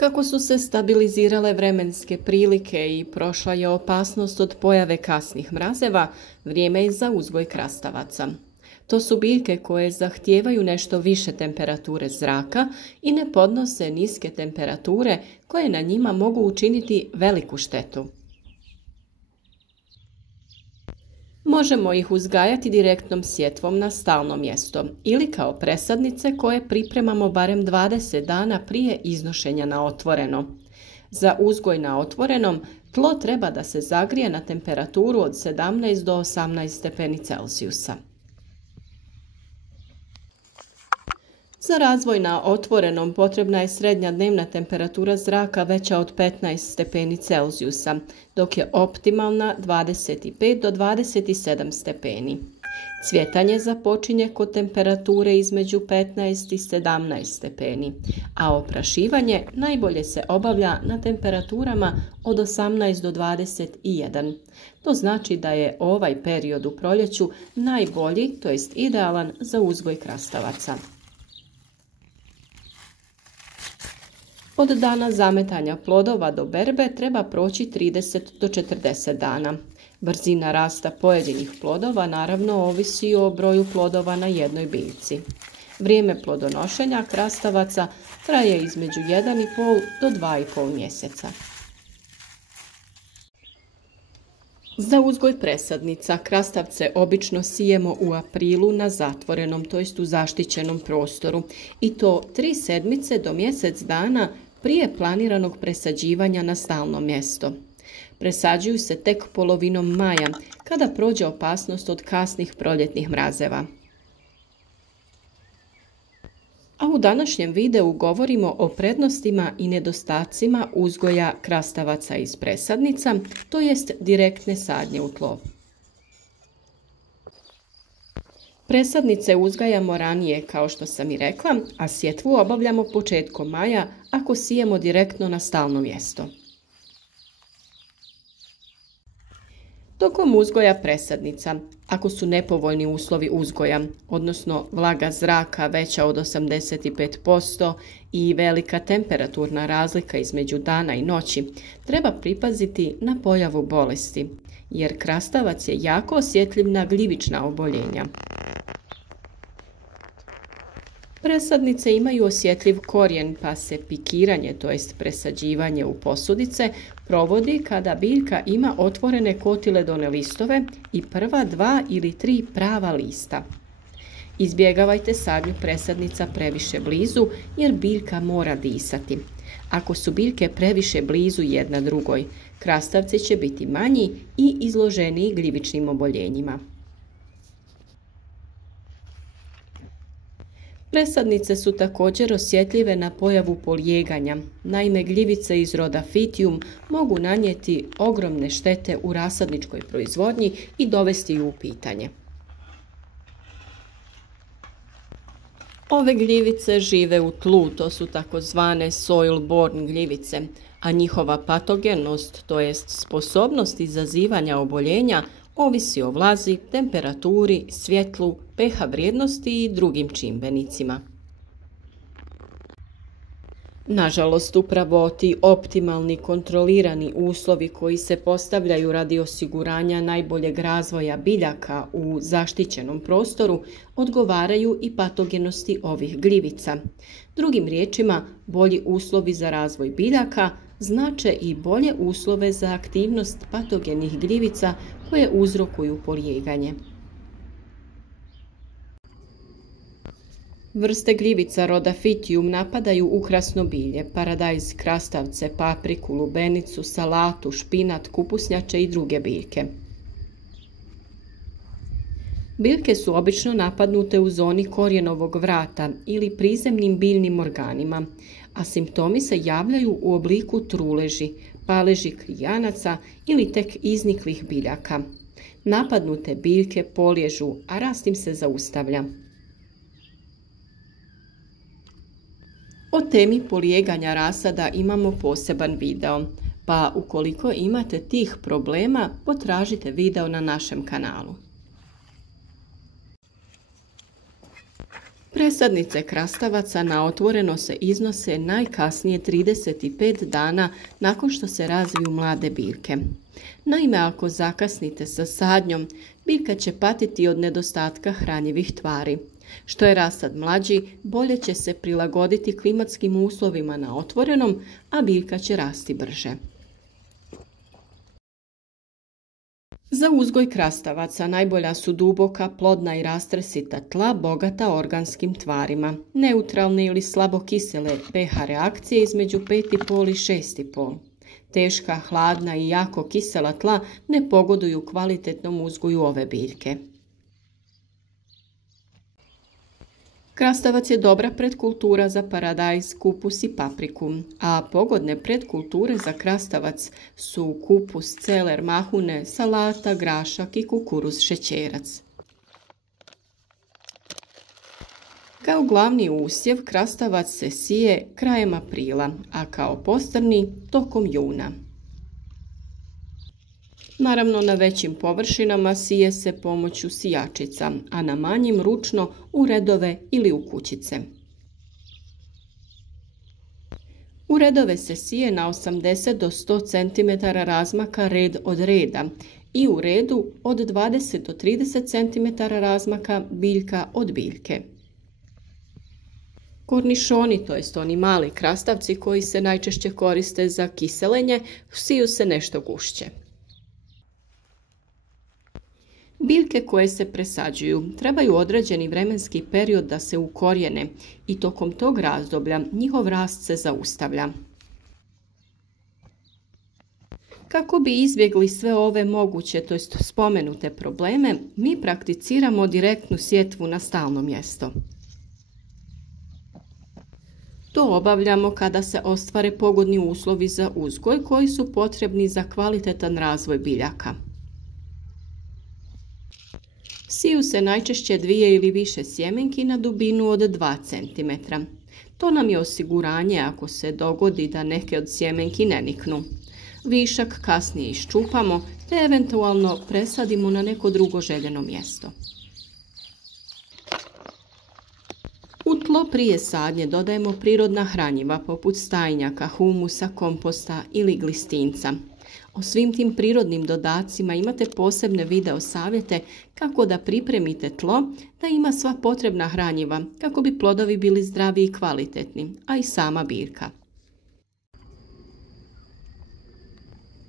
Kako su se stabilizirale vremenske prilike i prošla je opasnost od pojave kasnih mrazeva, vrijeme je za uzgoj krastavaca. To su biljke koje zahtijevaju nešto više temperature zraka i ne podnose niske temperature koje na njima mogu učiniti veliku štetu. Možemo ih uzgajati direktnom sjetvom na stalno mjesto ili kao presadnice koje pripremamo barem 20 dana prije iznošenja na otvoreno. Za uzgoj na otvorenom tlo treba da se zagrije na temperaturu od 17 do 18 stepeni Celzijusa. Za razvoj na otvorenom potrebna je srednja dnevna temperatura zraka veća od 15 stepeni Celzijusa, dok je optimalna 25 do 27 stepeni. Cvjetanje započinje kod temperature između 15 i 17 stepeni, a oprašivanje najbolje se obavlja na temperaturama od 18 do 21. To znači da je ovaj period u proljeću najbolji, to jest idealan za uzgoj krastavaca. Od dana zametanja plodova do berbe treba proći 30 do 40 dana. Brzina rasta pojedinih plodova naravno ovisi o broju plodova na jednoj biljci. Vrijeme plodonošenja krastavaca traje između 1,5 do 2,5 mjeseca. Za uzgoj presadnica krastavce obično sijemo u aprilu na zatvorenom, to jest u zaštićenom prostoru, i to 3 sedmice do mjesec dana prije planiranog presađivanja na stalno mjesto. Presađuju se tek polovinom maja, kada prođe opasnost od kasnih proljetnih mrazeva. A u današnjem videu govorimo o prednostima i nedostacima uzgoja krastavaca iz presadnica, to jest direktne sadnje u tlo. Presadnice uzgajamo ranije, kao što sam i rekla, a sjetvu obavljamo početkom maja ako sijemo direktno na stalno mjesto. Tokom uzgoja presadnica, ako su nepovoljni uslovi uzgoja, odnosno vlaga zraka veća od 85% i velika temperaturna razlika između dana i noći, treba pripaziti na pojavu bolesti, jer krastavac je jako osjetljiv na gljivična oboljenja. Presadnice imaju osjetljiv korijen, pa se pikiranje, to jest presađivanje u posudice, provodi kada biljka ima otvorene kotiledone listove i prva 2 ili 3 prava lista. Izbjegavajte sadnju presadnica previše blizu jer biljka mora disati. Ako su biljke previše blizu jedna drugoj, krastavci će biti manji i izloženiji gljivičnim oboljenjima. Presadnice su također osjetljive na pojavu polijeganja. Naime, gljivice iz roda Phytium mogu nanijeti ogromne štete u rasadničkoj proizvodnji i dovesti ju u pitanje. Ove gljivice žive u tlu, to su takozvane soil-borne gljivice, a njihova patogenost, to jest sposobnost izazivanja oboljenja, ovisi o vlazi, temperaturi, svjetlu, pH vrijednosti i drugim čimbenicima. Nažalost, upravo ti optimalni kontrolirani uslovi koji se postavljaju radi osiguranja najboljeg razvoja biljaka u zaštićenom prostoru odgovaraju i patogenosti ovih gljivica. Drugim riječima, bolji uslovi za razvoj biljaka znače i bolje uslove za aktivnost patogenih gljivica koje uzrokuju polijeganje. Vrste gljivica roda Phytium napadaju ukrasno bilje, paradajz, krastavce, papriku, lubenicu, salatu, špinat, kupusnjače i druge biljke. Biljke su obično napadnute u zoni korijenovog vrata ili prizemnim biljnim organima, a simptomi se javljaju u obliku truleži, paleži krijanaca ili tek izniklih biljaka. Napadnute biljke poliježu, a rast im se zaustavlja. O temi polijeganja rasada imamo poseban video, pa ukoliko imate tih problema, potražite video na našem kanalu. Presadnice krastavaca na otvoreno se iznose najkasnije 35 dana nakon što se razviju mlade biljke. Naime, ako zakasnite sa sadnjom, biljka će patiti od nedostatka hranjivih tvari. Što je rasad mlađi, bolje će se prilagoditi klimatskim uslovima na otvorenom, a biljka će rasti brže. Za uzgoj krastavaca najbolja su duboka, plodna i rastresita tla bogata organskim tvarima, neutralne ili slabo kisele pH reakcije između 5,5 i 6,5. Teška, hladna i jako kisela tla ne pogoduju kvalitetnom uzgoju ove biljke. Krastavac je dobra pretkultura za paradajz, kupus i papriku, a pogodne pretkulture za krastavac su kupus, celer, mahune, salata, grašak i kukuruz šećerac. Kao glavni usjev krastavac se sije krajem aprila, a kao postrni tokom juna. Naravno, na većim površinama sije se pomoću sijačica, a na manjim ručno u redove ili u kućice. U redove se sije na 80 do 100 cm razmaka red od reda i u redu od 20 do 30 cm razmaka biljka od biljke. Kornišoni, to jest oni mali krastavci koji se najčešće koriste za kiselenje, siju se nešto gušće. Biljke koje se presađuju trebaju određeni vremenski period da se ukorijene i tokom tog razdoblja njihov rast se zaustavlja. Kako bi izbjegli sve ove moguće, to jest spomenute probleme, mi prakticiramo direktnu sjetvu na stalno mjesto. To obavljamo kada se ostvare pogodni uslovi za uzgoj koji su potrebni za kvalitetan razvoj biljaka. Siju se najčešće 2 ili više sjemenki na dubinu od 2 cm. To nam je osiguranje ako se dogodi da neke od sjemenki ne niknu. Višak kasnije iščupamo te eventualno presadimo na neko drugo željeno mjesto. U tlo prije sadnje dodajemo prirodna hranjiva poput stajnjaka, humusa, komposta ili glistinca. O svim tim prirodnim dodacima imate posebne video savjete kako da pripremite tlo da ima sva potrebna hranjiva kako bi plodovi bili zdravi i kvalitetni, a i sama biljka.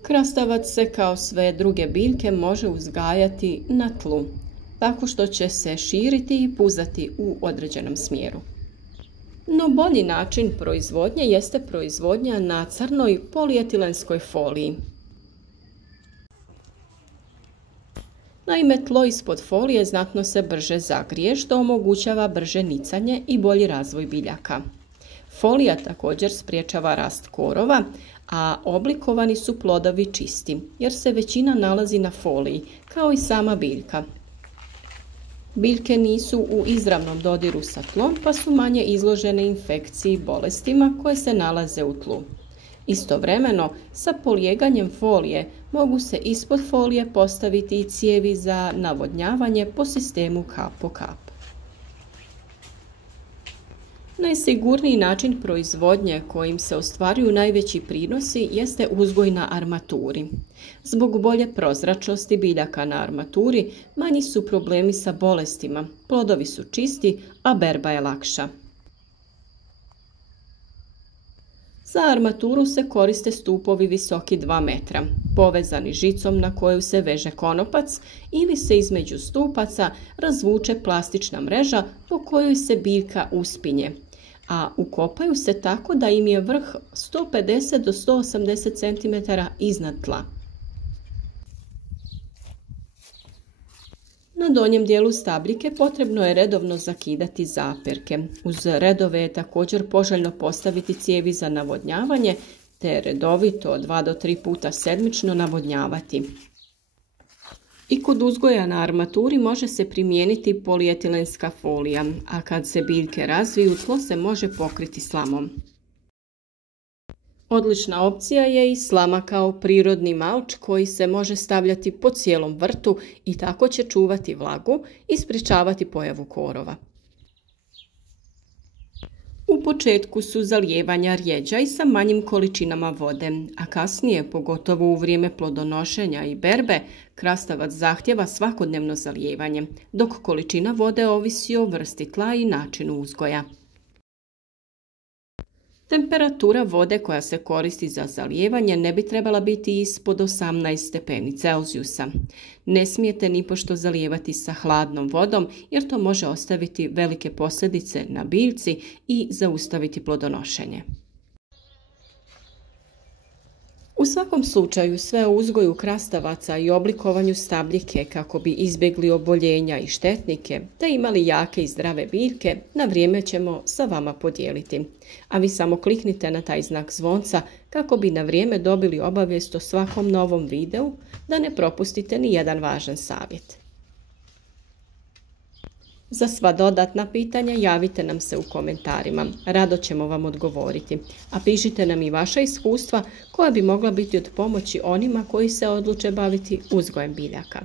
Krastavac se kao sve druge biljke može uzgajati na tlu, tako što će se širiti i puzati u određenom smjeru. No bolji način proizvodnje jeste proizvodnja na crnoj polijetilenskoj foliji. Naime, tlo ispod folije znatno se brže zagrije, što omogućava brže nicanje i bolji razvoj biljaka. Folija također spriječava rast korova, a oblikovani su plodovi čisti, jer se većina nalazi na foliji, kao i sama biljka. Biljke nisu u izravnom dodiru sa tlom, pa su manje izložene infekciji i bolestima koje se nalaze u tlu. Istovremeno, sa polijeganjem folije mogu se ispod folije postaviti i cijevi za navodnjavanje po sistemu kap po kap. Najsigurniji način proizvodnje kojim se ostvaruju najveći prinosi jeste uzgoj na armaturi. Zbog bolje prozračnosti biljaka na armaturi manji su problemi sa bolestima, plodovi su čisti, a berba je lakša. Za armaturu se koriste stupovi visoki 2 metra, povezani žicom na koju se veže konopac ili se između stupaca razvuče plastična mreža po kojoj se biljka uspinje, a ukopaju se tako da im je vrh 150 do 180 cm iznad tla. Na donjem dijelu stabljike potrebno je redovno zakidati zaperke. Uz redove je također poželjno postaviti cijevi za navodnjavanje, te redovito 2 do 3 puta sedmično navodnjavati. I kod uzgoja na armaturi može se primijeniti polijetilenska folija, a kad se biljke razviju, tlo se može pokriti slamom. Odlična opcija je i slama kao prirodni malč koji se može stavljati po cijelom vrtu i tako će čuvati vlagu i sprječavati pojavu korova. U početku su zalijevanja rjeđa i sa manjim količinama vode, a kasnije, pogotovo u vrijeme plodonošenja i berbe, krastavac zahtjeva svakodnevno zalijevanje, dok količina vode ovisi o vrsti tla i načinu uzgoja. Temperatura vode koja se koristi za zalijevanje ne bi trebala biti ispod 18 stepeni Celzijusa. Ne smijete nipošto zalijevati sa hladnom vodom jer to može ostaviti velike posljedice na biljci i zaustaviti plodonošenje. U svakom slučaju sve o uzgoju krastavaca i oblikovanju stabljike kako bi izbjegli oboljenja i štetnike te imali jake i zdrave biljke na vrijeme ćemo sa vama podijeliti. A vi samo kliknite na taj znak zvonca kako bi na vrijeme dobili obavijest o svakom novom videu da ne propustite ni jedan važan savjet. Za sva dodatna pitanja javite nam se u komentarima, rado ćemo vam odgovoriti, a pišite nam i vaša iskustva koja bi mogla biti od pomoći onima koji se odluče baviti uzgojem biljaka.